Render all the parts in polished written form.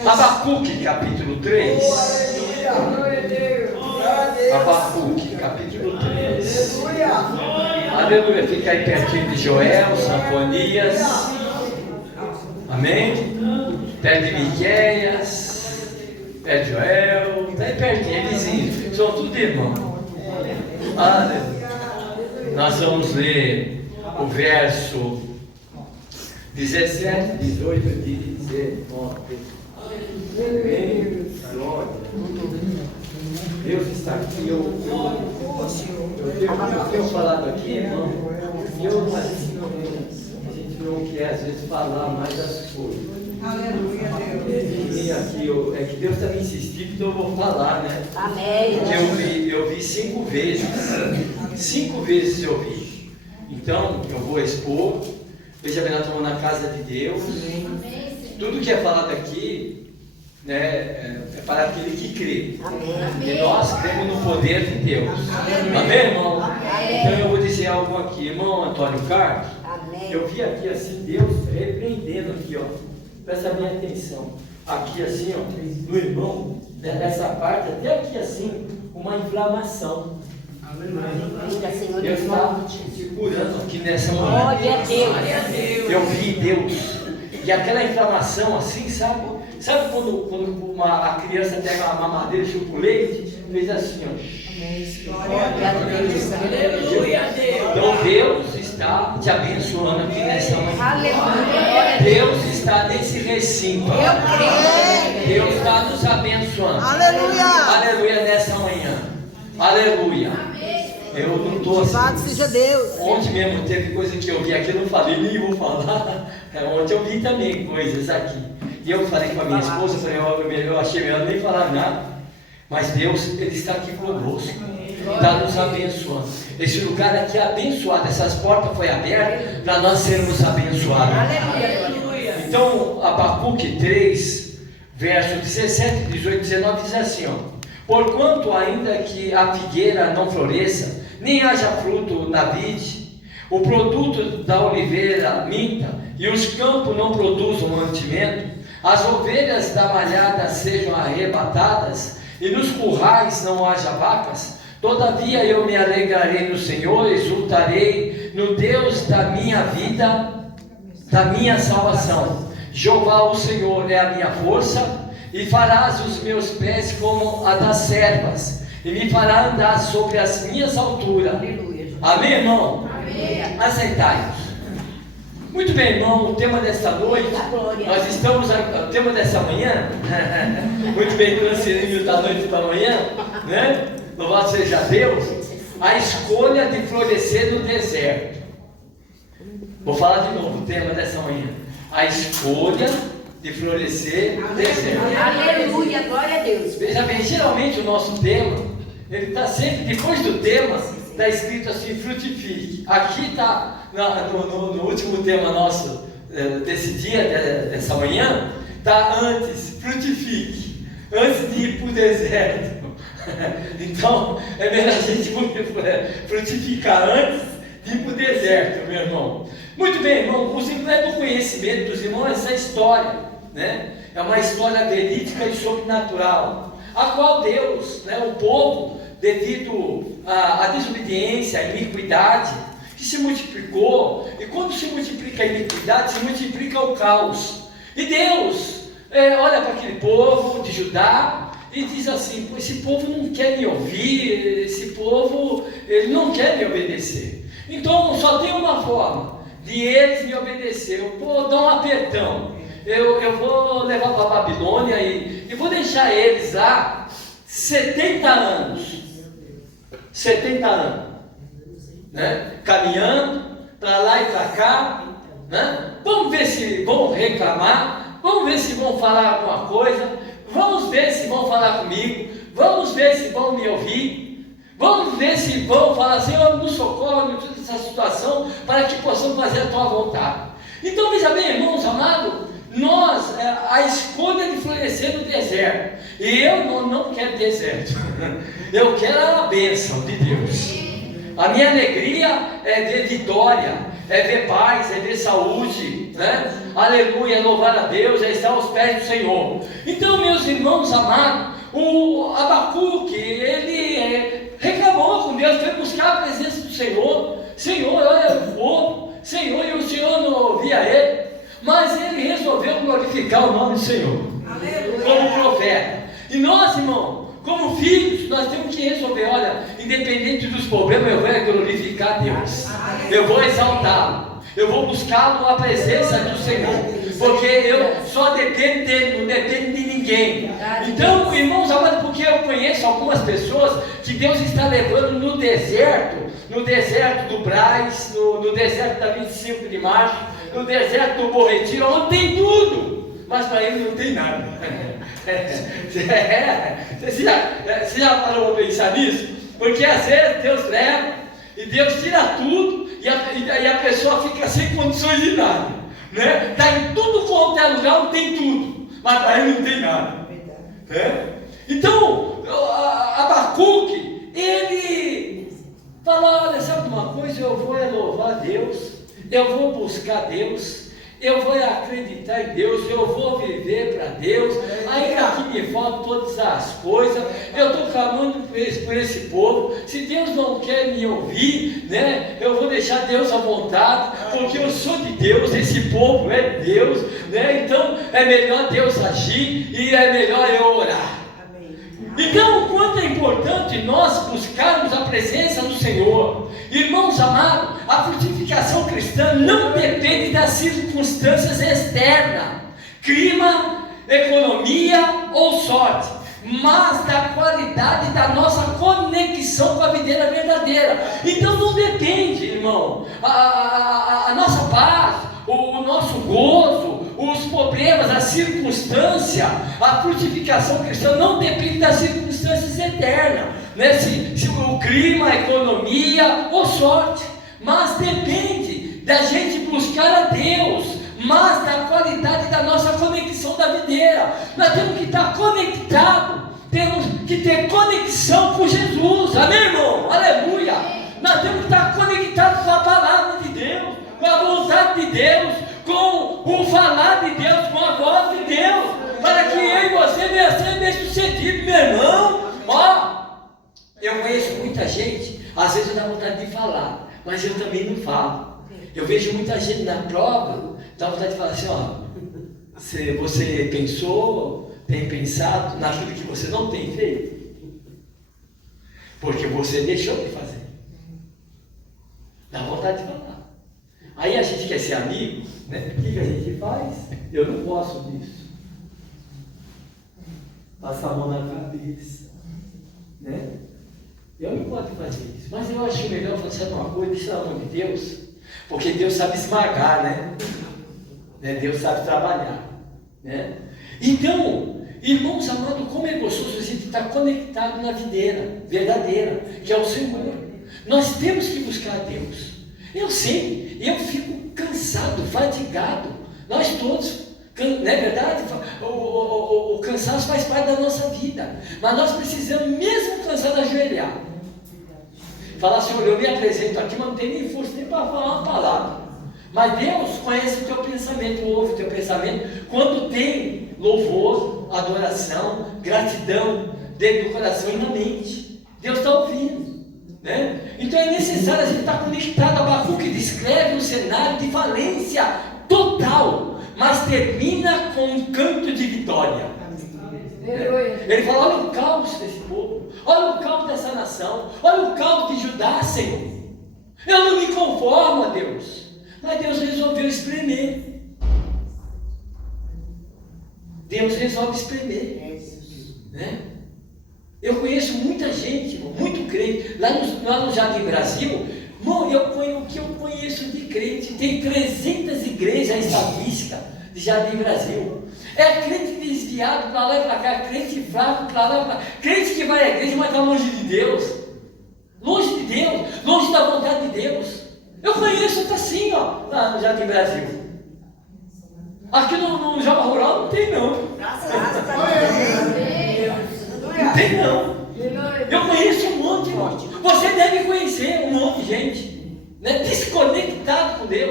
Abacuque, capítulo 3. Abacuque, capítulo 3. Aleluia. Fica aí pertinho de Joel, Sanfonias. Amém? Perto de Miqueias, perto de Joel. Está aí pertinho, é vizinho. São tudo irmãos. Aleluia. Nós vamos ler o verso 17, 18 e 19. Amém. Glória. Deus está aqui. Eu tenho falado aqui, irmão. A gente não quer às vezes falar mais as coisas. Aleluia, Deus. É que Deus está me insistindo, então eu vou falar, né? Amém. Porque eu vi 5 vezes. 5 vezes eu vi. Então eu vou expor. Veja bem, nós estamos na casa de Deus. Tudo que é falado aqui, né, é para aquele que crê. Amém. E nós cremos no poder de Deus. Amém, irmão? Amém. Então eu vou dizer algo aqui, irmão Antônio Carlos. Amém. Eu vi aqui assim, Deus repreendendo aqui, ó. Presta bem atenção. Aqui assim, ó, no irmão, dessa parte até aqui assim, uma inflamação. Deus está te curando aqui nessa manhã. Glória a Deus. Eu vi Deus. E aquela inflamação assim, sabe? Sabe quando a criança pega uma mamadeira e chupa o leite? Fez assim, ó. Glória a Deus. Aleluia a Deus. Então Deus está te abençoando aqui nessa manhã. Aleluia. Deus está nesse recinto. Eu creio. Deus está nos abençoando. Aleluia. Aleluia nessa manhã. Aleluia. Eu não estou assim. Louvado seja Deus. Ontem mesmo teve coisa que eu vi aqui, eu não falei, nem vou falar. Ontem eu vi também coisas aqui. E eu falei com a minha esposa, eu achei melhor nem falar nada. Mas Deus, Ele está aqui conosco. Está nos abençoando. Esse lugar aqui é abençoado. Essas portas foram abertas para nós sermos abençoados. Aleluia. Então, Abacuque 3, verso 17, 18, 19 diz assim, ó. Porquanto ainda que a figueira não floresça, nem haja fruto na vide, o produto da oliveira minta, e os campos não produzam mantimento, as ovelhas da malhada sejam arrebatadas, e nos currais não haja vacas, todavia eu me alegrarei no Senhor, exultarei no Deus da minha vida, da minha salvação. Jeová o Senhor é a minha força, e farás os meus pés como a das servas, e me fará andar sobre as minhas alturas. Aleluia. Amém, irmão? Amém. Aceitai-os. Muito bem, irmão, o tema desta noite, nós estamos, o tema dessa manhã, muito bem, transferindo da noite para amanhã, né? Louvado seja Deus, a escolha de florescer no deserto. Vou falar de novo o tema dessa manhã, a escolha de florescer no deserto. Aleluia, glória a Deus. Veja bem, geralmente o nosso tema, ele está sempre, depois do tema, está escrito assim, frutifique. Aqui está, no último tema nosso, desse dia, dessa manhã, está antes, frutifique, antes de ir para o deserto. Então, é melhor a gente frutificar antes de ir para o deserto, meu irmão. Muito bem, irmão, o segredo do conhecimento dos irmãos é essa história, né? É uma história verídica e sobrenatural, a qual Deus, né, o povo, devido à desobediência, à iniquidade, que se multiplicou, e quando se multiplica a iniquidade, se multiplica o caos. E Deus olha para aquele povo de Judá e diz assim: esse povo não quer me ouvir, esse povo ele não quer me obedecer. Então só tem uma forma de eles me obedecer. Eu vou dar um apertão, eu vou levar para a Babilônia e vou deixar eles lá 70 anos. 70 anos, né? Caminhando para lá e para cá, né? Vamos ver se vão reclamar, vamos ver se vão falar alguma coisa, vamos ver se vão falar comigo, vamos ver se vão me ouvir, vamos ver se vão falar: Senhor, nos socorre em toda essa situação, para que possamos fazer a tua vontade. Então veja bem, irmãos amados, nós, a escolha de florescer no deserto, e eu não quero deserto, eu quero a bênção de Deus. A minha alegria é de vitória, é ver paz, é ver saúde, né? Aleluia, louvar a Deus, é estar aos pés do Senhor. Então, meus irmãos amados, o Abacuque, ele reclamou com Deus, foi buscar a presença do Senhor. Senhor, olha o povo, Senhor, e o Senhor não ouvia ele, mas ele resolveu glorificar o nome do Senhor, como profeta. E nós, irmão, como filhos, nós temos que resolver, olha, independente dos problemas, eu vou glorificar Deus, eu vou exaltá-lo, eu vou buscá-lo a presença do Senhor, porque eu só dependo dele, não dependo de ninguém. Então, irmãos amados, porque eu conheço algumas pessoas que Deus está levando no deserto do Braz, no deserto da 25 de março, no deserto do Bom Retiro, onde tem tudo, mas para ele não tem nada. Você já parou para pensar nisso? Porque às vezes Deus leva e Deus tira tudo e a pessoa fica sem condições de nada, né? Está em tudo quanto é lugar, não tem tudo, mas para ele não tem nada. Então, Abacuque, ele fala: olha, sabe uma coisa, eu vou louvar a Deus, eu vou buscar Deus, eu vou acreditar em Deus, eu vou viver para Deus, ainda que me faltam todas as coisas, eu estou clamando por esse povo. Se Deus não quer me ouvir, né, eu vou deixar Deus à vontade, porque eu sou de Deus, esse povo é Deus, né, então é melhor Deus agir e é melhor eu orar. Então, o quanto é importante nós buscarmos a presença do Senhor. Irmãos amados, a frutificação cristã não depende das circunstâncias externas, clima, economia ou sorte, mas da qualidade da nossa conexão com a videira verdadeira. Então não depende, irmão, a nossa paz, o nosso gozo, os problemas, a circunstância, a frutificação cristã não depende das circunstâncias eternas, né? se o clima, a economia ou sorte, mas depende da gente buscar a Deus, mas da qualidade da nossa conexão da videira. Nós temos que estar conectados, temos que ter conexão com Jesus, amém, irmão? Aleluia! Nós temos que estar conectados com a palavra de Deus, com a vontade de Deus, com o falar de Deus, com a voz de Deus, para que eu e você venha ser bem-sucedido, meu irmão. Ó, eu conheço muita gente, às vezes dá vontade de falar, mas eu também não falo. Eu vejo muita gente na prova, dá vontade de falar assim: ó, você pensou, tem pensado naquilo que você não tem feito, porque você deixou de fazer. Dá vontade de falar. Aí a gente quer ser amigo, né? O que a gente faz? Eu não gosto disso. Passa a mão na cabeça, né? Eu não posso fazer isso, mas eu acho melhor fazer uma coisa, deixa na mão de Deus, porque Deus sabe esmagar, né? Deus sabe trabalhar, né? Então, irmãos amados, como é gostoso a gente estar conectado na videira verdadeira, que é o Senhor. Nós temos que buscar a Deus. Eu sei, eu fico cansado, fatigado, nós todos, não é verdade? O cansaço faz parte da nossa vida, mas nós precisamos, mesmo cansado, ajoelhar, falar: Senhor, eu me apresento aqui, mas não tenho nem força nem para falar uma palavra, mas Deus conhece o teu pensamento, ouve o teu pensamento, quando tem louvor, adoração, gratidão dentro do coração e na mente, Deus está ouvindo. Né? Então é necessário a gente estar conectado. Abacuque descreve um cenário de falência total, mas termina com um canto de vitória. Ele fala: olha o caos desse povo, olha o caos dessa nação, olha o caos de Judá, Senhor. Eu não me conformo a Deus, mas Deus resolveu espremer. Deus resolve espremer, né? Eu conheço muita gente, muito crente, lá no Jardim Brasil, irmão, o que eu conheço de crente, tem 300 igrejas estatísticas de Jardim Brasil. É crente desviado para lá e para cá, crente fraco para lá e para cá, crente que vai à igreja, mas está longe de Deus, longe da vontade de Deus. Eu conheço, está assim, ó, lá no Jardim Brasil. Aqui no Java Rural não tem, não. Não tem, não. Eu conheço um monte, irmão. Você deve conhecer um monte de gente, né, desconectado com Deus.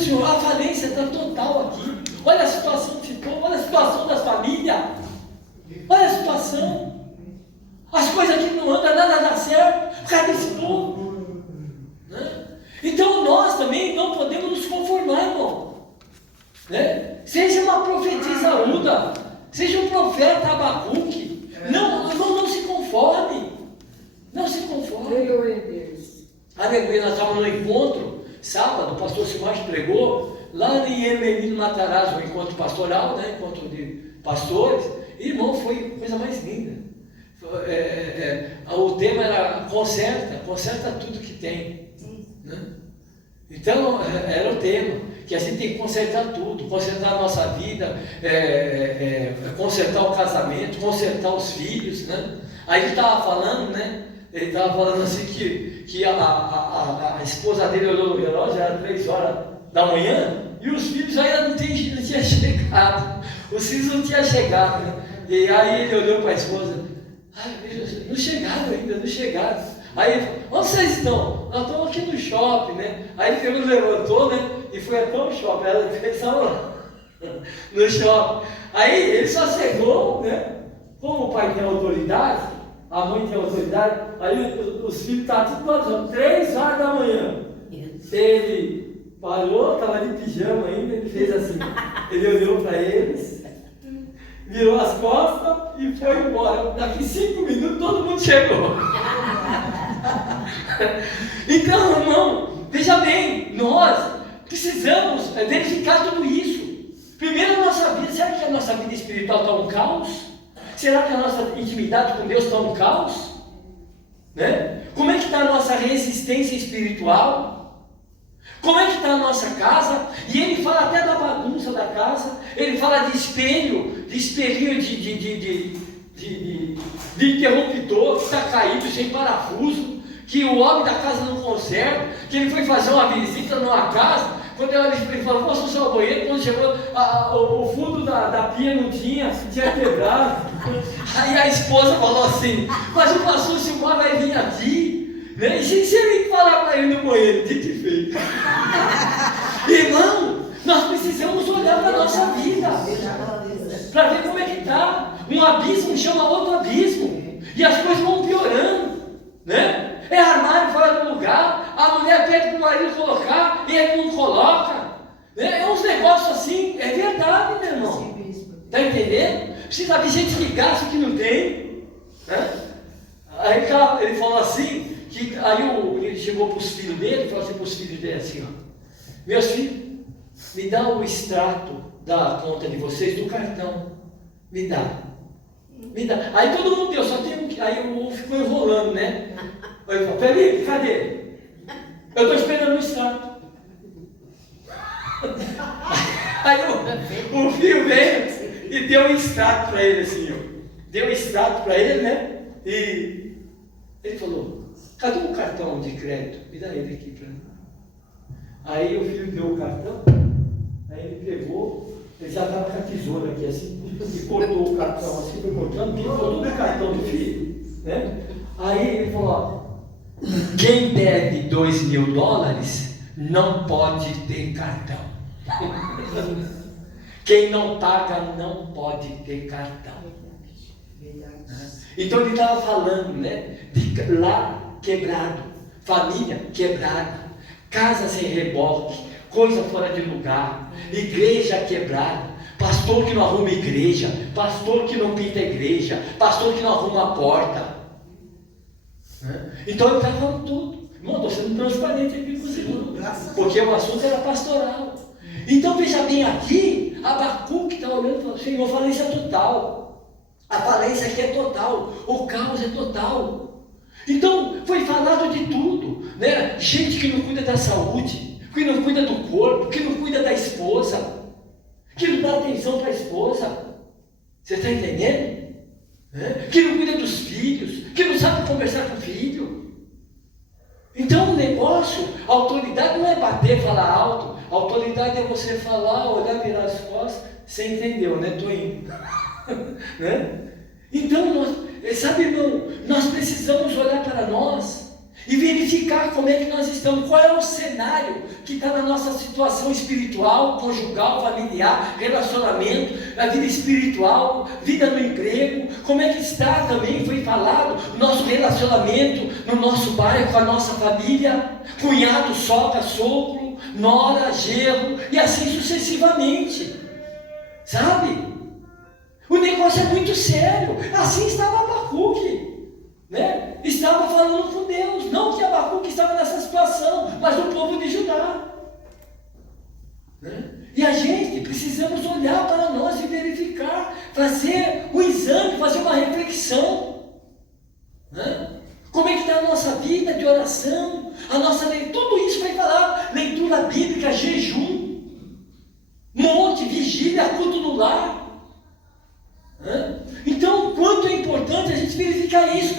Senhor, a falência está total aqui. Olha a situação que ficou, olha a situação das famílias. Olha a situação. As coisas aqui não andam, nada dá certo, por causa desse povo. Né? Então nós também não podemos nos conformar, irmão. Né? Seja uma profetisa Uda, seja um profeta Abacuque. Não se conforme. Não se conforme. Aleluia, nós estávamos no encontro, sábado, o pastor Simões pregou, lá em Hermelino Matarazzo, um encontro pastoral, né? Encontro de pastores. Irmão, foi a coisa mais linda. O tema era conserta tudo que tem. Né? Então, era o tema, que a gente tem que consertar tudo, consertar a nossa vida, consertar o casamento, consertar os filhos. Né? Aí ele estava falando, né? Ele estava falando assim que a esposa dele olhou no relógio, era 3 horas da manhã, e os filhos ainda não tinham chegado. Os filhos não tinham chegado, né? E aí ele olhou para a esposa, não chegaram ainda, não chegaram. Aí ele falou, onde vocês estão? Nós estamos aqui no shopping, né? Aí ele levantou, né? E foi até o shopping, eles estavam lá, no shopping. Aí ele só chegou, né? Como o pai tem autoridade, a mãe tem autoridade, aí os filhos estavam tudo passando, 3 horas da manhã. Ele parou, estava de pijama ainda, ele fez assim, ele olhou para eles, virou as costas e foi embora. Daqui 5 minutos todo mundo chegou. Então, irmão, veja bem, nós precisamos verificar tudo isso. Primeiro a nossa vida, será que a nossa vida espiritual está um caos? Será que a nossa intimidade com Deus está um caos? Né? Como é que está a nossa resistência espiritual? Como é que está a nossa casa? E ele fala até da bagunça da casa, ele fala de espelhinho de interruptor que está caído sem parafuso, que o homem da casa não conserta, que ele foi fazer uma visita numa casa, quando ele falou, posso usar o banheiro? Quando chegou, o fundo da pia não tinha quebrado. Aí a esposa falou assim, mas o pastor Silmar vai vir aqui, né? E se ele falar para ele no banheiro, dito e feito. Irmão, nós precisamos olhar para a nossa vida, para ver como é que está. Um abismo chama outro abismo, e as coisas vão piorando, né? É armário fora do lugar, a mulher pede para o marido colocar, e ele não coloca, né? É uns negócios assim, é verdade, meu irmão. Está entendendo? Precisa de gente que gasta o que não tem, né? Aí ele falou assim, que aí ele chegou para os filhos dele, falou assim para os filhos dele assim, ó, meus filhos, me dá o extrato da conta de vocês do cartão, me dá. Aí todo mundo deu, só tem um, aí o Wolf ficou enrolando, né? Aí ele falou, Felipe, cadê? Eu estou esperando o extrato. Aí o filho veio e deu um extrato para ele assim, ó. Deu um extrato para ele, né? E ele falou, cadê o cartão de crédito? Me dá ele aqui para mim. Aí o filho deu o cartão, aí ele pegou, ele já estava com a tesoura aqui assim, e cortou o cartão assim, foi cortando, pintou todo o cartão do filho, né? Aí ele falou, ó, quem deve $2.000 não pode ter cartão. Quem não paga não pode ter cartão. Então ele estava falando, né, de lar quebrado, família quebrada, casa sem reboque, coisa fora de lugar, igreja quebrada, pastor que não arruma igreja, pastor que não pinta igreja, pastor que não arruma a porta. Então ele estava falando tudo. Irmão, estou sendo transparente aqui com os irmãos, porque o assunto era pastoral. Então veja bem aqui, Abacuque está olhando e falando, Senhor, falência total. A falência aqui é total, o caos é total. Então foi falado de tudo, né? Gente que não cuida da saúde, que não cuida do corpo, que não cuida da esposa, que não dá atenção para a esposa. Você está entendendo? Que não cuida dos filhos, que não sabe conversar com o filho. Então o negócio, a autoridade não é bater, falar alto, a autoridade é você falar, olhar, virar as costas. Você entendeu, né? Estou indo. Né? Então, sabe, irmão, nós precisamos olhar para nós e verificar como é que nós estamos, qual é o cenário que está na nossa situação espiritual, conjugal, familiar, relacionamento, a vida espiritual, vida no emprego, como é que está também, foi falado, o nosso relacionamento no nosso bairro, com a nossa família, cunhado, sogra, sogro, nora, genro, e assim sucessivamente, sabe? O negócio é muito sério. Assim estava Abacuque, né? Estava falando com Deus, não que Abacuque estava nessa situação, mas o povo de Judá, né? E a gente precisamos olhar para nós e verificar, fazer um exame, fazer uma reflexão, né? Como é que está a nossa vida de oração, a nossa leitura, tudo isso vai falar, leitura bíblica, jejum, monte, vigília, culto no lar. Então, quanto é importante a gente verificar isso.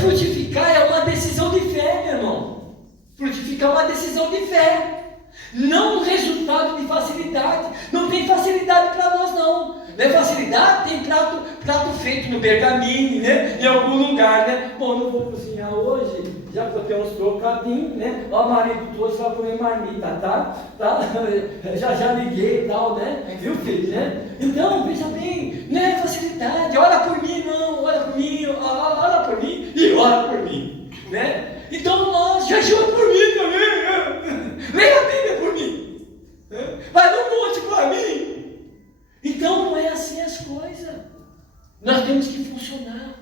Frutificar é uma decisão de fé, meu irmão. Frutificar é uma decisão de fé, não um resultado de facilidade. Não tem facilidade para nós, não. Né? Facilidade tem prato feito no pergaminho, né? Em algum lugar, né? Bom, não vou cozinhar hoje, já que eu tenho uns trocadinhos, né? Ó, o marido trouxe para comer marmita, tá? Já liguei e tal, né? Viu, filho, né? Então, veja bem, não é facilidade. Ora por mim, não, ora por mim, ora por mim e ora por mim, né? Então, nós, jejua por mim também, né? Leia a Bíblia por mim, né? Vai no monte para mim. Então, não é assim as coisas. Nós temos que funcionar,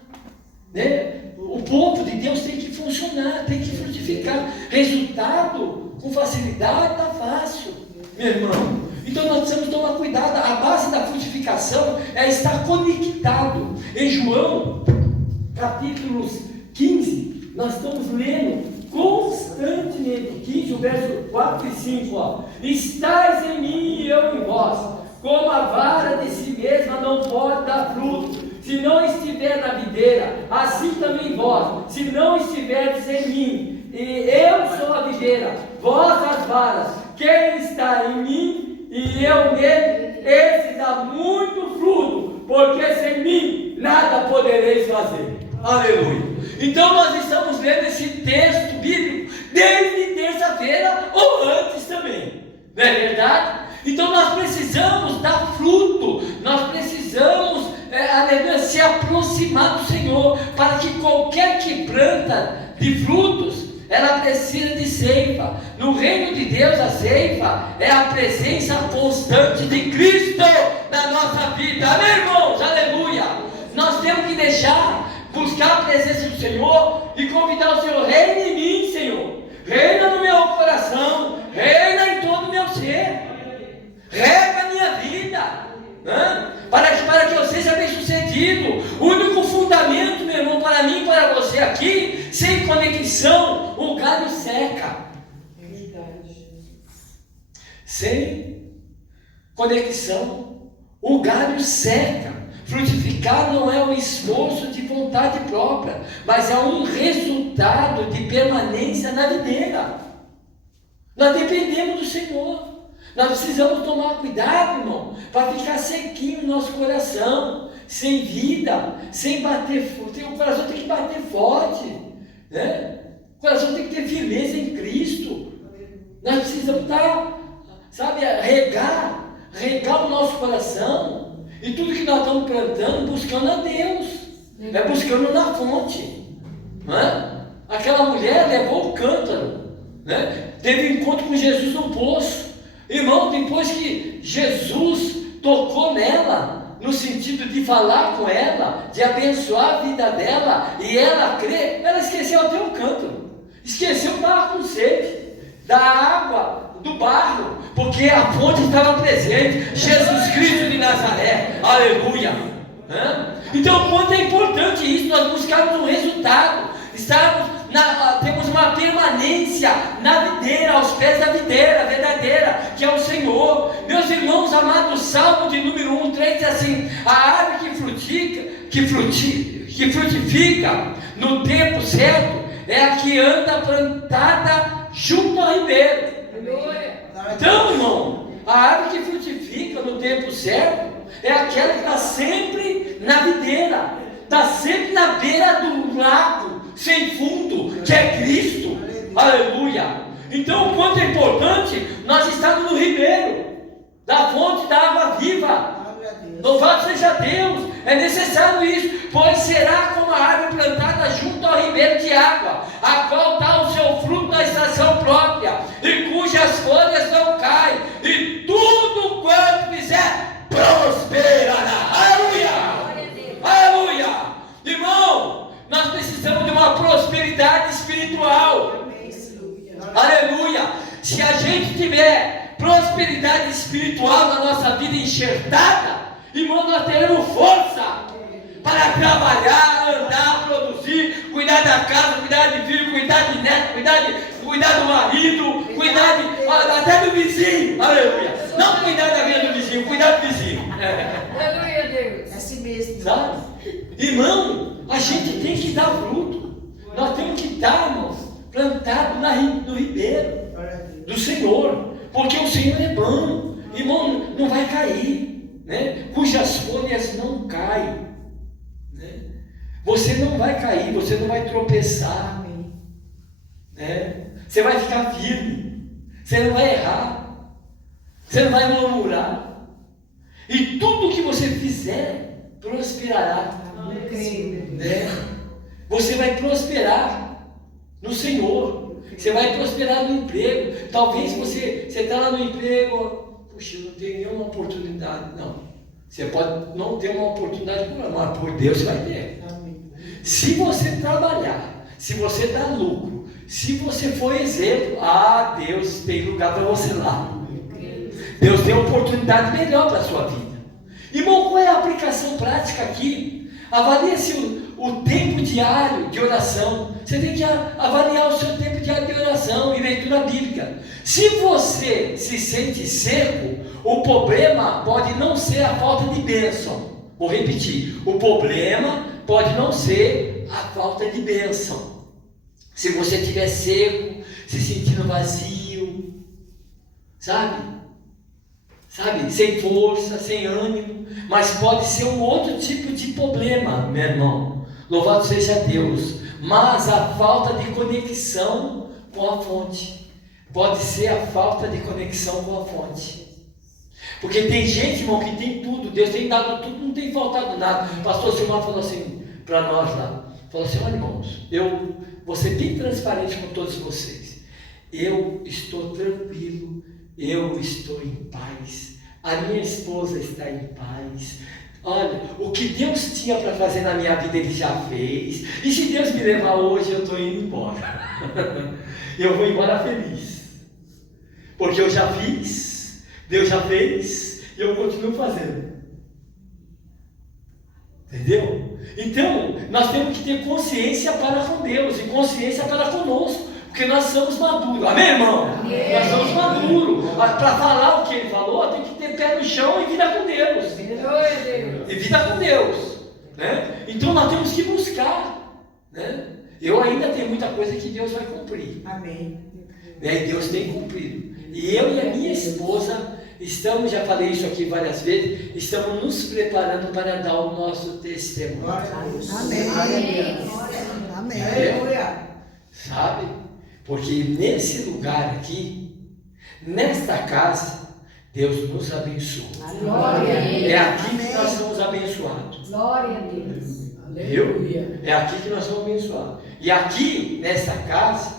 né? O povo de Deus tem que funcionar, tem que frutificar. Resultado com facilidade está fácil, meu irmão. Então nós precisamos tomar cuidado. A base da frutificação é estar conectado. Em João, capítulo 15, nós estamos lendo constantemente, 15, o verso 4 e 5, ó. Estais em mim e eu em vós, como a vara de si mesma não pode dar fruto, se não estiver na videira, assim também vós, se não estiverdes em mim, e eu sou a videira, vós as varas, quem está em mim e eu nele, esse dá muito fruto, porque sem mim nada podereis fazer. Aleluia. Então nós estamos lendo esse texto bíblico desde terça-feira ou antes também, não é verdade? Então nós precisamos dar fruto, nós precisamos se aproximar do Senhor, para que qualquer que planta de frutos, ela precisa de seiva. No reino de Deus, a seiva é a presença constante de Cristo na nossa vida. Amém, irmãos? Aleluia! Nós temos que buscar a presença do Senhor e convidar o Senhor: reina em mim, Senhor, reina no meu coração, reina em todo o meu ser, rega a minha vida, né? Para que eu seja bem sucedido. O único fundamento, meu irmão, para mim e para você aqui, sem conexão, o galho seca. Sem conexão, o galho seca. Frutificar não é um esforço de vontade própria, mas é um resultado de permanência na videira. Nós dependemos do Senhor. Nós precisamos tomar cuidado, irmão, para ficar sequinho no nosso coração, sem vida, sem bater forte. O coração tem que bater forte, né? O coração tem que ter firmeza em Cristo. Nós precisamos regar o nosso coração, e tudo que nós estamos plantando, buscando a Deus, buscando na fonte, né? Aquela mulher levou o cântaro, né? Teve um encontro com Jesus no poço. Irmão, depois que Jesus tocou nela, no sentido de falar com ela, de abençoar a vida dela, e ela crê, ela esqueceu até o cântaro, esqueceu que estava com sede da água, do barro, porque a fonte estava presente, Jesus Cristo de Nazaré. Aleluia. Então, quanto é importante isso, nós buscarmos um resultado, temos uma permanência na videira, aos pés da videira verdadeira, que é o Senhor. Meus irmãos amados, Salmo de número 1:3 diz assim: a árvore que frutifica no tempo certo é a que anda plantada junto ao ribeiro. Então, irmão, a árvore que frutifica no tempo certo é aquela que está sempre na videira, está sempre na beira do lago sem fundo, que é Cristo. Aleluia. Então, o quanto é importante nós estarmos no ribeiro da fonte da água viva. Louvado seja Deus. É necessário isso, pois será como a árvore plantada junto ao ribeiro de água, a qual dá o seu fruto na estação própria, e cujas folhas não caem, e tudo quanto fizer prosperará. Aleluia! Aleluia! Irmão, nós precisamos de uma prosperidade espiritual. Aleluia! Se a gente tiver prosperidade espiritual na nossa vida enxertada, irmão, nós teremos força para trabalhar, andar, produzir, cuidar da casa, cuidar de filho, cuidar de neto, cuidar do marido, cuidar até do vizinho. Aleluia! Não cuidar da vida do vizinho, cuidar do vizinho. Aleluia, Deus. É assim mesmo. Sabe? Irmão, a gente tem que dar fruto. Nós temos que estar, irmãos, plantados no ribeiro do Senhor, porque o Senhor é bom. Irmão, não vai cair, né? Cujas folhas não caem, né? Você não vai cair, você não vai tropeçar, né? Você vai ficar firme, você não vai errar, você não vai murmurar, e tudo que você fizer prosperará, né? Você vai prosperar no Senhor. Você vai prosperar no emprego. Talvez você está lá no emprego, puxa, não tem nenhuma oportunidade. Não, você pode não ter uma oportunidade por amor, mas por Deus você vai ter. Se você trabalhar, se você dar lucro, se você for exemplo, Deus tem lugar para você lá. Deus tem oportunidade melhor para a sua vida. Irmão, qual é a aplicação prática aqui? Avalie-se o tempo diário de oração. Você tem que avaliar o seu tempo diário de oração e leitura bíblica. Se você se sente seco, o problema pode não ser a falta de bênção. Vou repetir: o problema pode não ser a falta de bênção. Se você estiver seco, se sentindo vazio, sabe, sem força, sem ânimo, mas pode ser um outro tipo de problema, meu irmão. Louvado seja Deus. Mas a falta de conexão com a fonte. Pode ser a falta de conexão com a fonte. Porque tem gente, irmão, que tem tudo. Deus tem dado tudo, não tem faltado nada. O pastor Silmar falou assim para nós lá. Falou assim: olha, irmãos, eu vou ser bem transparente com todos vocês. Eu estou tranquilo, eu estou em paz. A minha esposa está em paz. Olha, o que Deus tinha para fazer na minha vida, Ele já fez. E se Deus me levar hoje, eu estou indo embora. Eu vou embora feliz. Porque eu já fiz, Deus já fez, e eu continuo fazendo. Entendeu? Então, nós temos que ter consciência para com Deus e consciência para conosco. Porque nós somos maduros. Amém, irmão? Amém. Nós somos maduros. Para falar o que Ele falou, tem que ter pé no chão e vida com Deus. E vida com Deus, né? Então nós temos que buscar, né? Eu ainda tenho muita coisa que Deus vai cumprir. Amém. Né? E Deus tem cumprido. E eu e a minha esposa estamos, já falei isso aqui várias vezes, estamos nos preparando para dar o nosso testemunho. Amém. Amém. Amém. Sabe? Porque nesse lugar aqui, nesta casa, Deus nos abençoa. Glória a Deus. É aqui que nós somos abençoados. Glória a Deus. Viu? É aqui que nós somos abençoados. E aqui, nessa casa,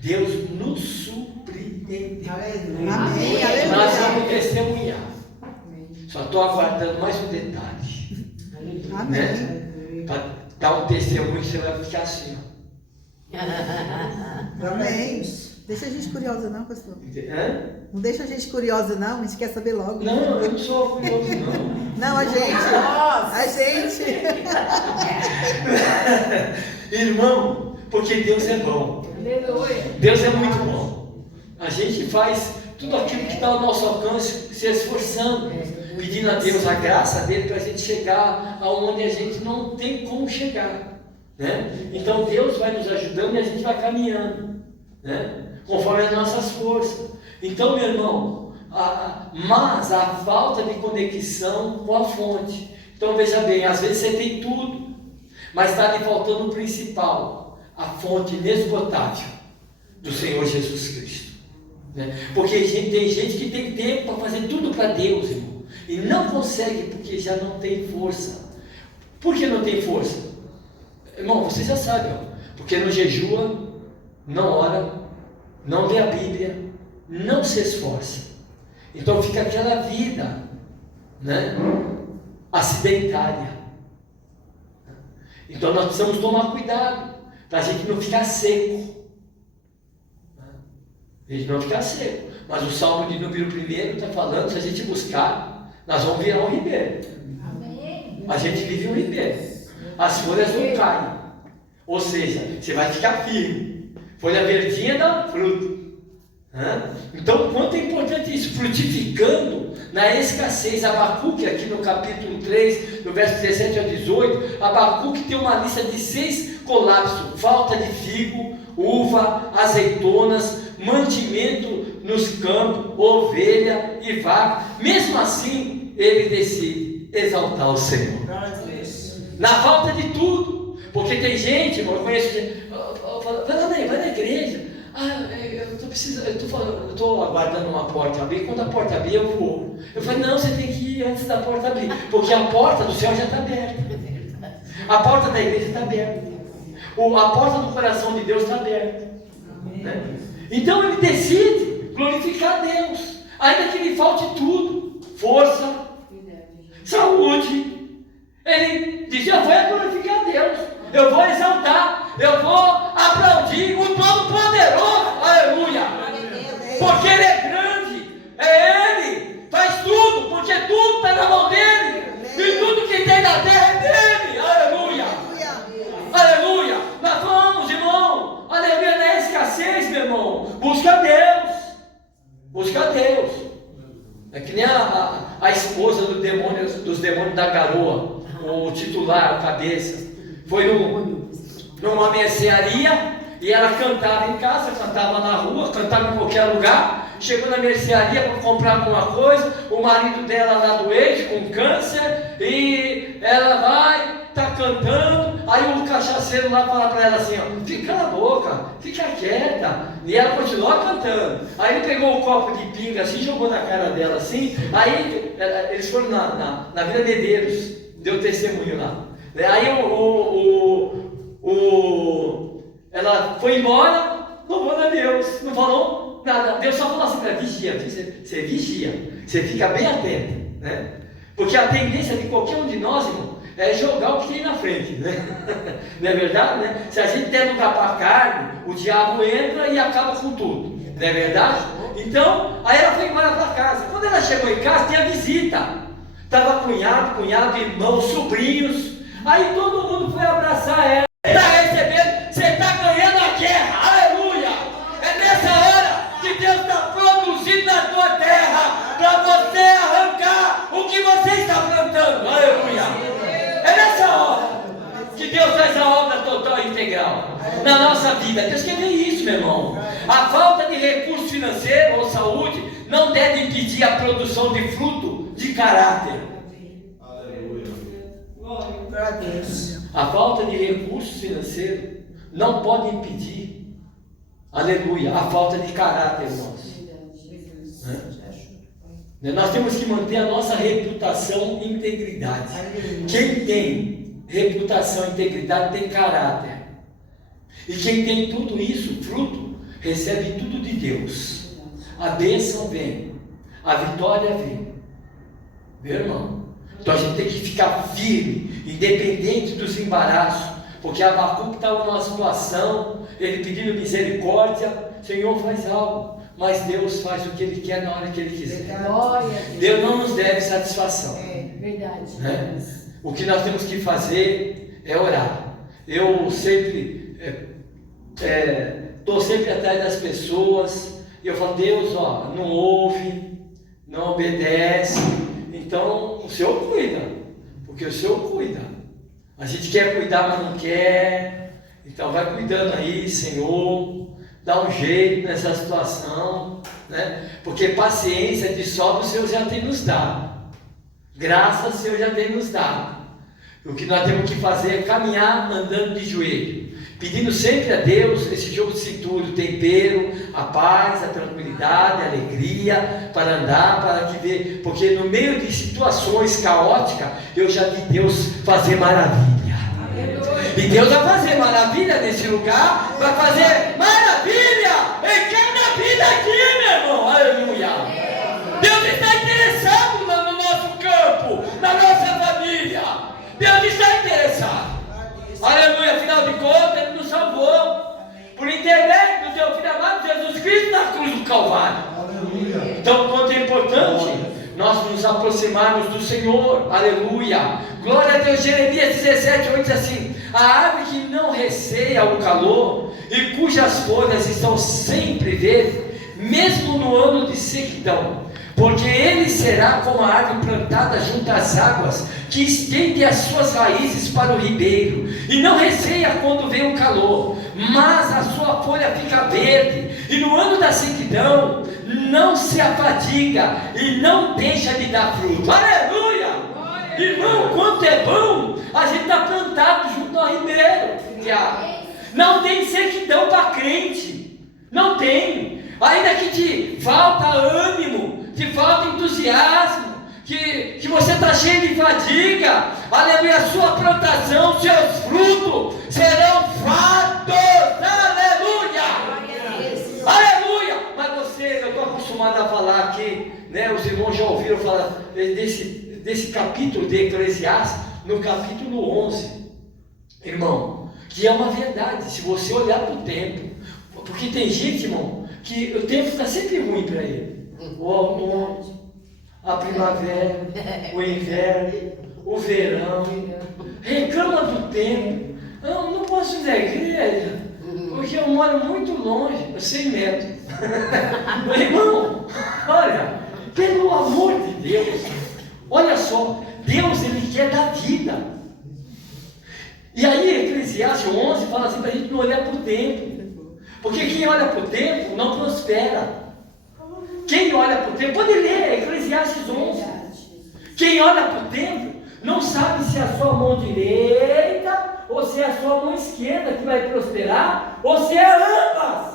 Deus nos surpreendeu. Amém. Nós vamos testemunhar. Só estou aguardando mais um detalhe. Amém. Né? Para dar um testemunho, você vai ficar assim. Amém. Deixa a gente curiosa não, pastor. Hã? Não deixa a gente curiosa não, a gente quer saber logo. Não, eu não sou curioso não. Não, a gente. A gente. Irmão, porque Deus é bom. Aleluia. Deus é muito bom. A gente faz tudo aquilo que está ao nosso alcance, se esforçando, pedindo a Deus a graça dele para a gente chegar aonde a gente não tem como chegar. Né? Então Deus vai nos ajudando e a gente vai caminhando, né? Conforme as nossas forças. Então, meu irmão, mas a falta de conexão com a fonte. Então veja bem, às vezes você tem tudo, mas está lhe faltando o principal, a fonte inesgotável, do Senhor Jesus Cristo. Né? Porque tem gente que tem tempo para fazer tudo para Deus, irmão, e não consegue porque já não tem força. Por que não tem força? Irmão, você já sabe, ó, porque não jejua, não ora, não lê a Bíblia, não se esforça. Então fica aquela vida, né, acidentária. Então nós precisamos tomar cuidado para a gente não ficar seco. A gente não ficar seco. Mas o Salmo de número 1 está falando, se a gente buscar, nós vamos virar um ribeiro. Amém. A gente vive um ribeiro. As folhas não caem. Ou seja, você vai ficar firme. Folha verdinha dá fruto. Então, quanto é importante isso? Frutificando na escassez. Abacuque, aqui no capítulo 3, no verso 17 ao 18, Abacuque tem uma lista de 6 colapsos: falta de figo, uva, azeitonas, mantimento nos campos, ovelha e vaca. Mesmo assim, ele decide exaltar o Senhor. Na falta de tudo. Porque tem gente, irmão, eu conheço gente, vai na igreja. Eu estou aguardando uma porta abrir. Quando a porta abrir, eu vou. Eu falei, não, você tem que ir antes da porta abrir, porque a porta do céu já está aberta. A porta da igreja está aberta. A porta do coração de Deus está aberta. Né? Então ele decide glorificar a Deus, ainda que lhe falte tudo: força, saúde. Ele diz: eu vou glorificar a Deus, eu vou exaltar, eu vou aplaudir o Todo-Poderoso, aleluia, porque Ele é grande, é Ele, faz tudo, porque tudo está na mão dEle, e tudo que tem na terra é dEle, aleluia, aleluia. Nós vamos, irmão, aleluia, na escassez, meu irmão, busca Deus, busca Deus. É que nem a esposa dos demônios da garoa, o titular, a cabeça, foi numa mercearia, e ela cantava em casa, cantava na rua, cantava em qualquer lugar. Chegou na mercearia para comprar alguma coisa, o marido dela lá doente, com câncer, e ela vai, está cantando, aí o cachaceiro lá fala para ela assim, ó, fica na boca, fica quieta, e ela continua cantando. Aí ele pegou um copo de pinga assim, jogou na cara dela assim, aí eles foram na Vila Medeiros, deu testemunho lá. Aí ela foi embora, louvando a Deus, não falou nada. Deus só falou assim para ela: vigia, você vigia, você fica bem atento, né? Porque a tendência de qualquer um de nós, irmão, é jogar o que tem na frente, né? Não é verdade, né? Se a gente der lugar para a carne, o diabo entra e acaba com tudo, não é verdade? Então, aí ela foi embora para casa. Quando ela chegou em casa, tinha visita. Estava cunhado, irmãos, sobrinhos. Aí todo mundo foi abraçar ela. Você está recebendo, você está ganhando a guerra, aleluia! É nessa hora que Deus está produzindo na tua terra, para você arrancar o que você está plantando, aleluia! É nessa hora que Deus faz a obra total e integral na nossa vida. Deus quer ver isso, meu irmão. A falta de recurso financeiro ou saúde não deve impedir a produção de fruto de caráter. A falta de recursos financeiros não pode impedir, aleluia, a falta de caráter nosso. Nós temos que manter a nossa reputação e integridade. Quem tem reputação e integridade tem caráter. E quem tem tudo isso, fruto, recebe tudo de Deus. A bênção vem, a vitória vem. Meu irmão, então a gente tem que ficar firme, independente dos embaraços, porque Abacuque estava numa situação, ele pedindo misericórdia: Senhor, faz algo. Mas Deus faz o que Ele quer na hora que Ele quiser. Deus não nos deve satisfação. É verdade. Né? O que nós temos que fazer é orar. Eu sempre estou sempre atrás das pessoas, e eu falo: Deus, ó, não ouve, não obedece. Então o Senhor cuida, porque o Senhor cuida. A gente quer cuidar, mas não quer. Então vai cuidando aí, Senhor. Dá um jeito nessa situação, né? Porque paciência de sobra o Senhor já tem nos dado. Graça o Senhor já tem nos dado. O que nós temos que fazer é caminhar andando de joelho, pedindo sempre a Deus esse jogo de cintura, o tempero, a paz, a tranquilidade, a alegria para andar, para que ver, porque no meio de situações caóticas eu já vi Deus fazer maravilha. E Deus vai fazer maravilha nesse lugar, vai fazer maravilha em cada vida aqui, meu irmão. Aleluia. Deus está interessado no nosso campo, na nossa família. Deus está interessado. Aleluia. Afinal de contas, Ele nos salvou por intermédio do seu Filho amado Jesus Cristo na cruz do Calvário. Aleluia. Então, quanto é importante nós nos aproximarmos do Senhor. Aleluia. Glória a Deus. Jeremias 17:8 diz assim: a árvore que não receia o calor e cujas folhas estão sempre verdes, mesmo no ano de sequidão, porque ele será como a árvore plantada junto às águas, que estende as suas raízes para o ribeiro, e não receia quando vem o calor, mas a sua folha fica verde, e no ano da sequidão não se afadiga e não deixa de dar fruto. Aleluia! Irmão, quanto é bom a gente estar plantado junto ao ribeiro. Não tem sequidão para crente, não tem. Ainda que te falta ânimo, te falta entusiasmo, que você está cheio de fadiga, aleluia, a sua plantação, seus frutos serão fartos, aleluia, aleluia. Mas eu estou acostumado a falar aqui, né, os irmãos já ouviram falar desse capítulo de Eclesiastes, no capítulo 11, irmão, que é uma verdade, se você olhar para o tempo, porque tem gente, irmão, que o tempo está sempre ruim para ele, o outono, a primavera, o inverno, o verão, reclama do tempo. Eu não posso ir na igreja, porque eu moro muito longe, 100 metros. Irmão, olha, pelo amor de Deus, olha só, Deus, Ele quer dar vida. E aí, Eclesiastes 11 fala assim, para a gente não olhar para o tempo, porque quem olha para o tempo não prospera. Quem olha para o tempo, pode ler Eclesiastes 11. Quem olha para o tempo não sabe se é a sua mão direita ou se é a sua mão esquerda que vai prosperar, ou se é ambas.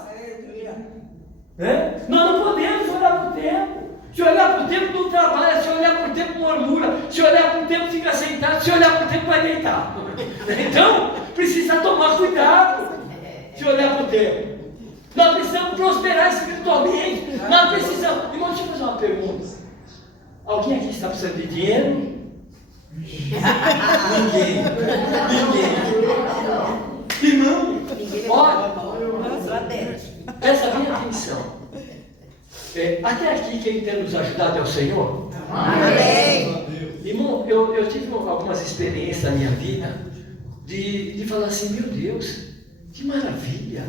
Nós não podemos olhar para o tempo. Se olhar para o tempo não trabalha, se olhar para o tempo murmura, se olhar para o tempo fica sentado, se olhar para o tempo vai deitar. Então, precisa tomar cuidado se olhar para o tempo. Nós precisamos prosperar espiritualmente. Nós precisamos. Irmão, deixa eu fazer uma pergunta. Alguém aqui está precisando de dinheiro? Ninguém. Irmão, olha, presta bem atenção. Até aqui quem tem nos ajudado é o Senhor? Amém. Irmão, eu tive algumas experiências na minha vida de falar assim, meu Deus, que maravilha.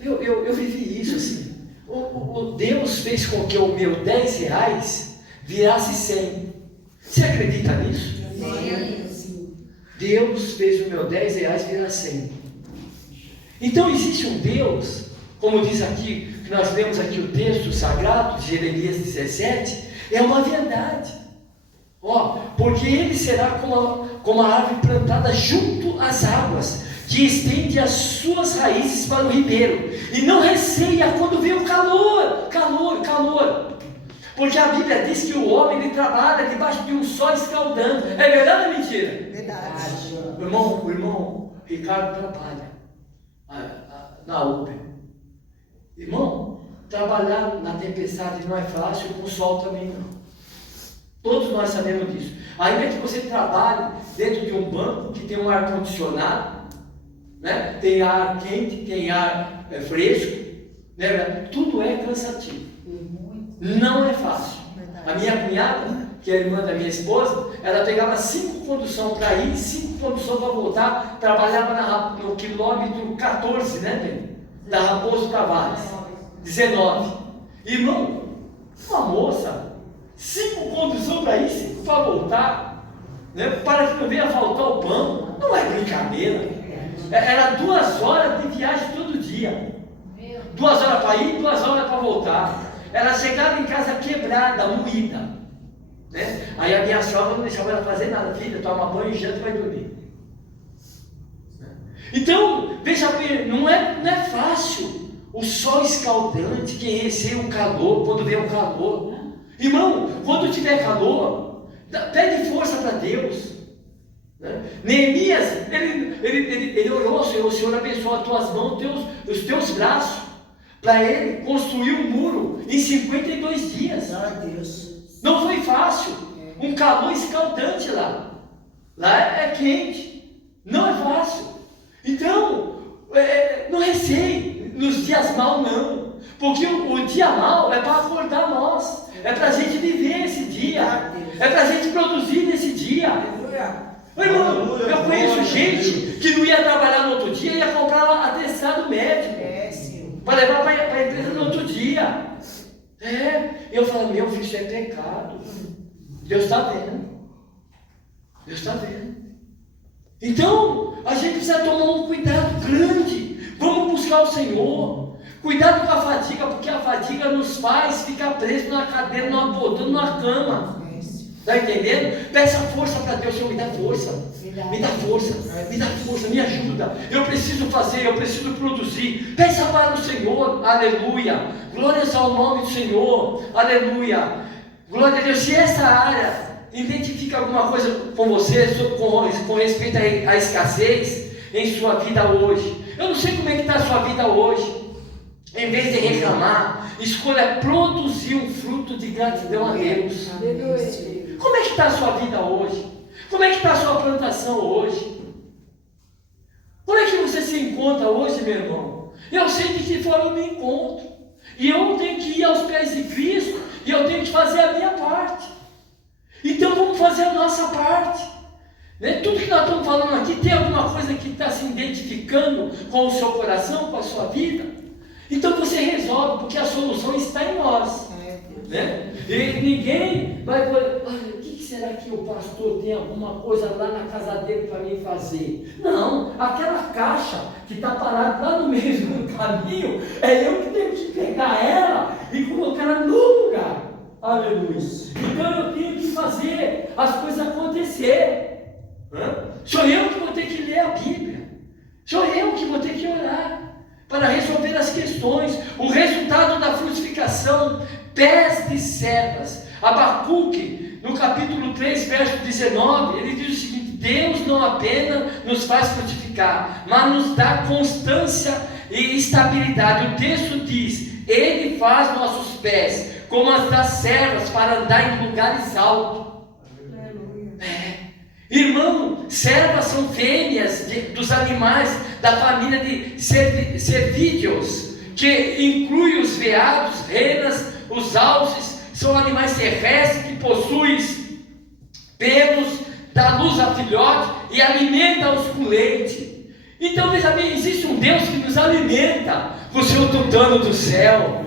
Eu vivi isso assim. O Deus fez com que o meu 10 reais virasse 100. Você acredita nisso? Deus fez o meu 10 reais virar 100. Então existe um Deus, como diz aqui, que nós lemos aqui o texto sagrado de Jeremias 17, é uma verdade. Porque ele será como a árvore plantada junto às águas, que estende as suas raízes para o ribeiro, e não receia quando vem o calor. Porque a Bíblia diz que o homem ele trabalha debaixo de um sol escaldando. É verdade ou mentira? Verdade. O irmão Ricardo trabalha na Uber. Irmão, trabalhar na tempestade não é fácil, com o sol também não. Todos nós sabemos disso. Ainda que você trabalhe dentro de um banco que tem um ar-condicionado, né? Tem ar quente, tem ar fresco, né? Tudo é cansativo. Não é fácil. A minha cunhada, que é a irmã da minha esposa, ela pegava 5 conduções para ir, 5 conduções para voltar, trabalhava no quilômetro 14, né, bem? Da Raposo Tavares, 19. Irmão, uma moça, 5 conduções para ir, 5 para voltar, né? Para que não venha faltar o pão, não é brincadeira. Era 2 horas de viagem todo dia. 2 horas para ir, 2 horas para voltar. Ela chegava em casa quebrada, moída, né? Aí a minha sogra não deixava ela fazer nada. Filha, toma banho, janta e vai dormir. Então, veja bem, não é fácil. O sol escaldante, quem receia o calor, quando vem o calor. Irmão, quando tiver calor, pede força para Deus. Né? Neemias, ele orou, o Senhor abençoa as tuas mãos, os teus braços, para ele construir um muro em 52 dias. Glória a Deus. Não foi fácil. Um calor escaldante lá. Lá é quente. Não é fácil. Então, não receie nos dias maus, não. Porque o dia mau é para acordar nós. É para a gente viver esse dia. É para a gente produzir nesse dia. Aleluia. Irmão, eu conheço gente que não ia trabalhar no outro dia e ia comprar atestado médico. Senhor. Para levar para a empresa no outro dia. Eu falo, meu filho, isso é pecado. Deus está vendo. Deus está vendo. Então, a gente precisa tomar um cuidado grande. Vamos buscar o Senhor. Cuidado com a fadiga, porque a fadiga nos faz ficar preso na cadeira, numa poltrona, numa cama. Está entendendo? Peça força para Deus. Senhor, me dá força. Me dá força. Me dá força, me ajuda. Eu preciso fazer, eu preciso produzir. Peça para o Senhor. Aleluia. Glórias ao nome do Senhor. Aleluia. Glória a Deus. Se essa área identifica alguma coisa com você com respeito à escassez em sua vida hoje, eu não sei como é que está a sua vida hoje. Em vez de reclamar, escolha produzir um fruto de gratidão a Deus. Como é que está a sua vida hoje? Como é que está a sua plantação hoje? Como é que você se encontra hoje, meu irmão? Eu sei de que forma eu me encontro. E eu tenho que ir aos pés de Cristo. E eu tenho que fazer a minha parte. Então vamos fazer a nossa parte. Né? Tudo que nós estamos falando aqui, tem alguma coisa que está se identificando com o seu coração, com a sua vida? Então você resolve, porque a solução está em nós. Né? E ninguém vai olha, o que será que o pastor tem alguma coisa lá na casa dele para mim fazer? Não, aquela caixa que está parada lá no meio do caminho, é eu que tenho que pegar ela e colocar ela no lugar. Aleluia. Então eu tenho que fazer as coisas acontecer. Sou eu que vou ter que ler a Bíblia. Sou eu que vou ter que orar para resolver as questões. O resultado da frutificação, pés de servas. Abacuque, no capítulo 3, verso 19, ele diz o seguinte: Deus não apenas nos faz frutificar, mas nos dá constância e estabilidade. O texto diz: Ele faz nossos pés como as das servas para andar em lugares altos. Irmão, servas são fêmeas dos animais da família de cervídeos, que inclui os veados, renas, os alces. São animais terrestres que possuem pelos, dá luz a filhote e alimenta-os com leite. Então veja bem, existe um Deus que nos alimenta com o seu tutano do céu.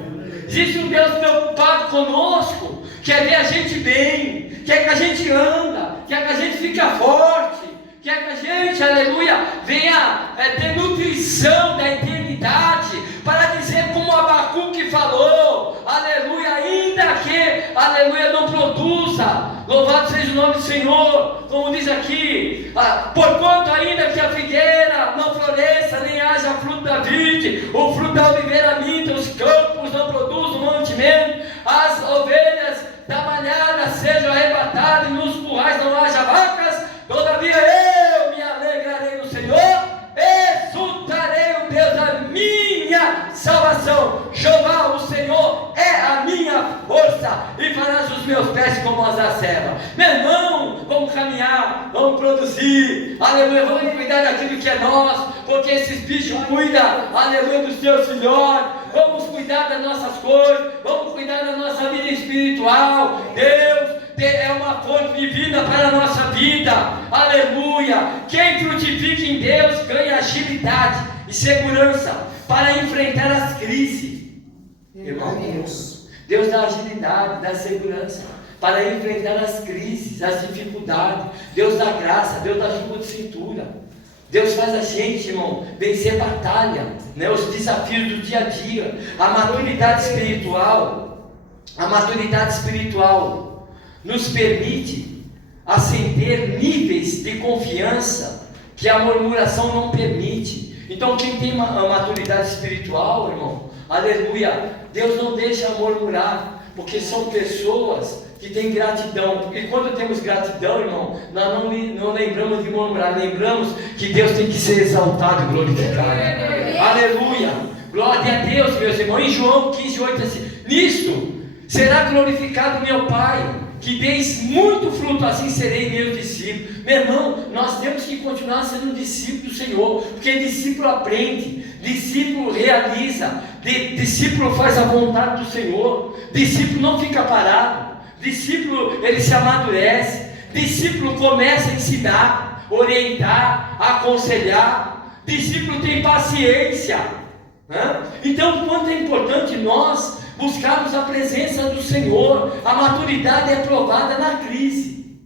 Existe um Deus preocupado conosco, quer ver a gente bem, quer que a gente anda, quer que a gente fique forte, quer que a gente, aleluia, venha ter nutrição da eternidade, para dizer como Abacuque falou, aleluia, ainda que, aleluia, não produza, louvado seja o nome do Senhor, como diz aqui, porquanto ainda que a figueira não floresça, nem haja fruto da vide, o fruto da oliveira minta, os campos não produzam mantimento, as ovelhas da manhada sejam arrebatadas e nos currais não haja vacas, todavia eu me alegrarei no Senhor, exultarei o Deus da minha salvação. Jeová, o Senhor, é a minha força, e farás os meus pés como as da serva. Meu irmão, vamos caminhar, vamos produzir, aleluia, vamos cuidar daquilo que é nosso, porque esses bichos cuidam, aleluia, dos teus filhotes. Vamos cuidar das nossas coisas, vamos cuidar da nossa vida espiritual. Deus é uma fonte de vida para a nossa vida, aleluia. Quem frutifica em Deus ganha agilidade e segurança para enfrentar as crises. Irmão, Deus dá agilidade, dá segurança para enfrentar as crises, as dificuldades. Deus dá graça, Deus dá chuva de cintura. Deus faz a gente, irmão, vencer batalha, né? Os desafios do dia a dia. A maturidade espiritual nos permite ascender níveis de confiança que a murmuração não permite. Então quem tem uma maturidade espiritual, irmão, aleluia, Deus não deixa murmurar, porque são pessoas que têm gratidão. E quando temos gratidão, irmão, nós não lembramos de murmurar, lembramos que Deus tem que ser exaltado e glorificado. Aleluia, glória a Deus, meus irmãos. Em João 15:8 assim: nisto será glorificado meu Pai, que deis muito fruto, assim serei meu discípulo. Meu irmão, nós temos que continuar sendo discípulo do Senhor, porque discípulo aprende, discípulo realiza, discípulo faz a vontade do Senhor, discípulo não fica parado, discípulo ele se amadurece, discípulo começa a ensinar, orientar, aconselhar, discípulo tem paciência. Então, quanto é importante nós buscarmos a presença do Senhor. A maturidade é provada na crise.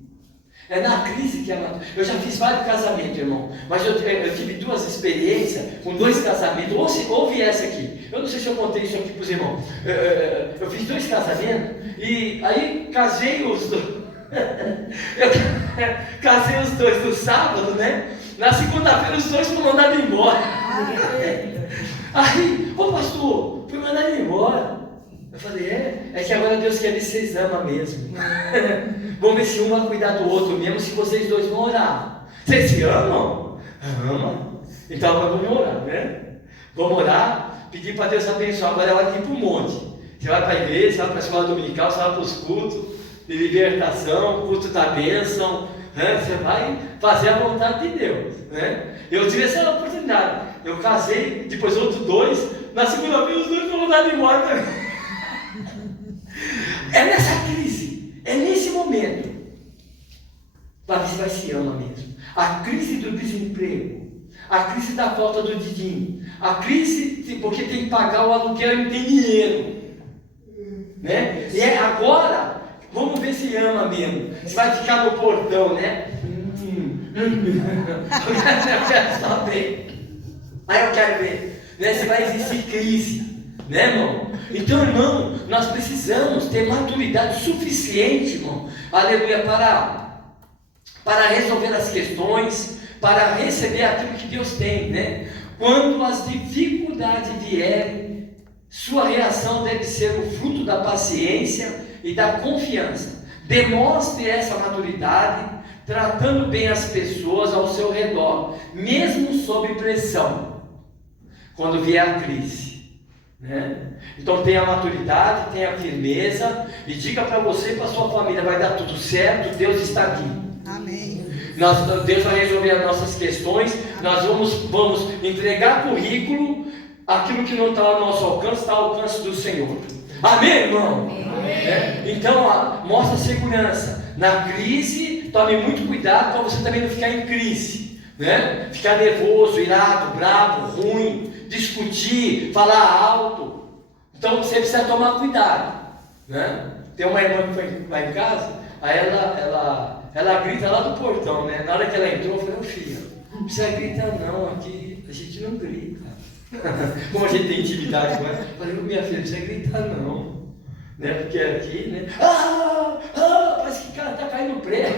É na crise que a maturidade. Eu já fiz vários casamentos, irmão, mas eu tive 2 experiências com 2 casamentos. Ouve essa aqui. Eu não sei se eu contei isso aqui para os irmãos. Eu fiz 2 casamentos e aí casei os 2. Eu casei os 2 no sábado, né? Na segunda-feira os 2 foram mandados embora. Aí, ô pastor, fui mandado embora. Eu falei, é que agora Deus quer ver se vocês amam mesmo. Vamos ver se um vai cuidar do outro mesmo, se vocês 2 vão orar. Vocês se amam? Amam. Então agora vamos orar, né? Vamos orar, pedir para Deus abençoar. Agora é hora de ir para o monte. Você vai para a igreja, você vai para a escola dominical, você vai para os cultos de libertação, culto da bênção, né? Você vai fazer a vontade de Deus, né? Eu tive essa oportunidade. Eu casei, depois outros 2, na segunda-feira os 2 foram mandados embora também. É nessa crise, é nesse momento, para ver se vai se ama mesmo. A crise do desemprego, a crise da falta do din-din, a crise porque tem que pagar o aluguel e não tem dinheiro, né? E agora, vamos ver se ama mesmo. Se vai ficar no portão, né? Eu quero saber. Aí eu quero ver, né? Se vai existir crise, né, irmão? Então, irmão, nós precisamos ter maturidade suficiente, irmão, aleluia, para resolver as questões, para receber aquilo que Deus tem, né? Quando as dificuldades vierem, sua reação deve ser o fruto da paciência e da confiança. Demonstre essa maturidade, tratando bem as pessoas ao seu redor, mesmo sob pressão, quando vier a crise. Né? Então tenha a maturidade, tenha a firmeza e diga para você e para sua família: vai dar tudo certo, Deus está aqui. Amém. Deus vai resolver as nossas questões. Nós vamos entregar currículo, aquilo que não está ao nosso alcance, está ao alcance do Senhor. Amém, irmão? Amém. Então mostra segurança. Na crise, tome muito cuidado para você também não ficar em crise, né? Ficar nervoso, irado, bravo, ruim, discutir, falar alto. Então você precisa tomar cuidado, né? Tem uma irmã que foi lá em casa, aí ela grita lá do portão, né? Na hora que ela entrou, eu falei: ô filha, não precisa gritar não, aqui a gente não grita. Como a gente tem intimidade com ela, eu falei: minha filha, não precisa gritar não, né? Porque aqui, né? Parece que o cara está caindo prédio.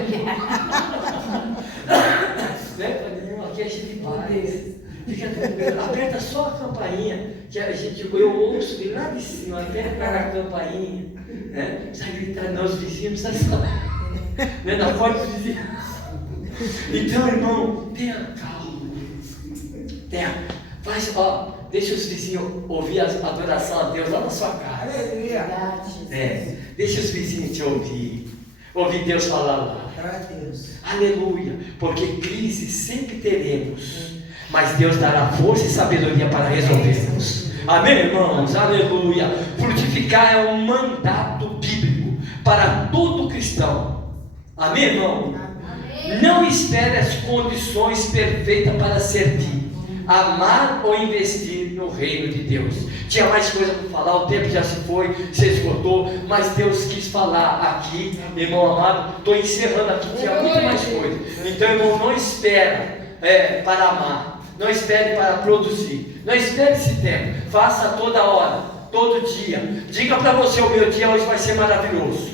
Né? Falei: não, aqui a gente paz. Fica tranquilo, aperta só a campainha, que a gente, eu ouço de lá de cima, aperta a campainha, né? Não precisa gritar não, os vizinhos não precisam saber, né? Na porta dos vizinhos. Então, irmão, tenha calma, deixa os vizinhos ouvir a adoração a Deus lá na sua casa. Deixa os vizinhos te ouvir Deus falar lá. Aleluia, porque crise sempre teremos, mas Deus dará força e sabedoria para resolvermos. Amém, irmãos? Aleluia. Frutificar é um mandato bíblico para todo cristão. Amém, irmão? Amém. Não espere as condições perfeitas para servir, amar ou investir no reino de Deus. Tinha mais coisa para falar, o tempo já se foi, se esgotou, mas Deus quis falar aqui, irmão amado. Estou encerrando aqui, tinha muito mais coisa. Então, irmão, não espera para amar, não espere para produzir, não espere esse tempo, faça toda hora, todo dia. Diga para você: o meu dia hoje vai ser maravilhoso.